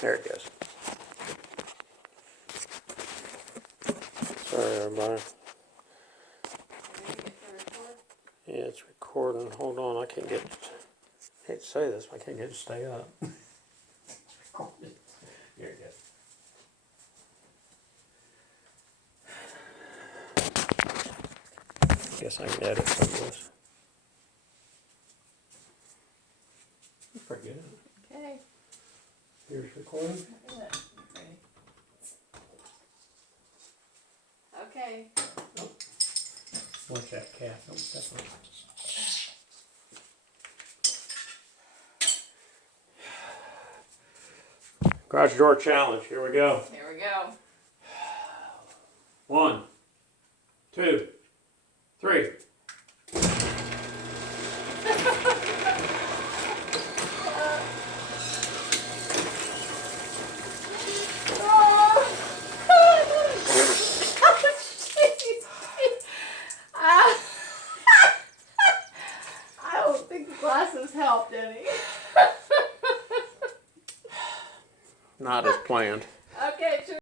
There it goes. Sorry, everybody. Yeah, it's recording. Hold on, I can't get. I hate to say this, but I can't get it to stay up. It's recording. Here it goes. Guess I can edit some of this. That's pretty good. Okay. Here's recording. Okay. Watch that cat. Don't step on it. Garage door challenge. Here we go. Here we go. 1, 2, 3. I don't think the glasses helped any. Not as planned. Okay,